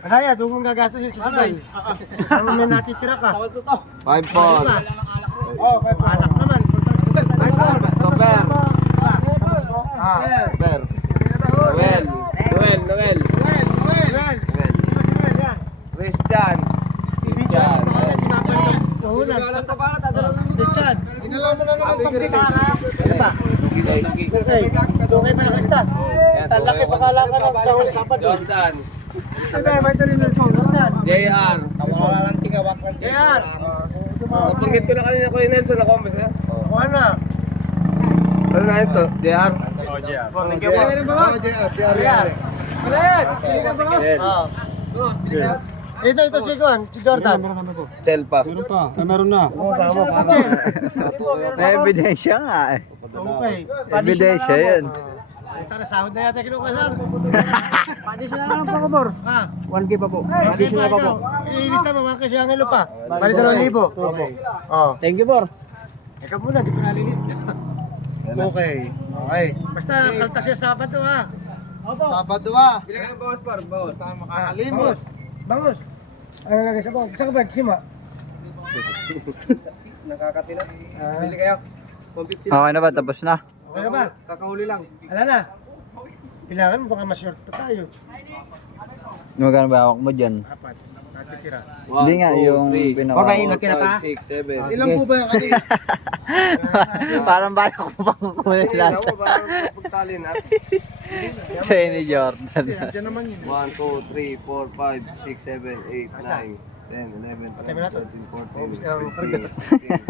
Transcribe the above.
Raya, doon kong gagastos yung susubay. Ano may natitira ka? 5-4. Alak naman. October. Ah. October. Noel. Noel. Christian. Christian. Christian. Dinalaw mo na naman itong bikara. Ano ba? Okay. Okay pa na Krista. Talaki pa kala ka ng sahol sapad. Jordan. Jordan. JR. JR. Nabanggit ko na kanina ko yung Nelson ako. Kuha na. Ano na ito? JR? JR. Ito si Juan, si Jordan. Cell pa. Meron na. May ebidensya nga eh. Okay. Ebidensya yan. Tara, sahod na yata kinukasal. Additional na lang po, Kabor. Ha? 1K pa po. Additional pa po. Ilista mo, mga kasi ang ilo pa. Bali 2,000. Oh. Thank you, Bor. Ikaw muna, di pa nalilista. Okay. Okay. Basta kaltas siya Sabado ha. Sabado ba? Bilang ng bawas par, bawas. Makakalimot. Bangus. Ano lagay sa bawang? Saan ka ba? Sima? Nakakatinat. Bili kayo. 150 lang. Okay na ba? Tapos na? Okay ka ba? Kakahuli lang. Ala na. Kailangan baka ma-short pa tayo. Magkano ba hawak mo dyan? Apat. Natitira. Hindi nga, yung pinaka... 5, 6, 7. Ilan po ba yung kanina? Parang balak ko pang kunin lahat. Ako parang pagtali natin. Sa ni Jordan. Diyan naman yun. 1, 2, 3, 4, 5, 6, 7, 8, 9, 10, 11, 12, 13, 14, 15, 16.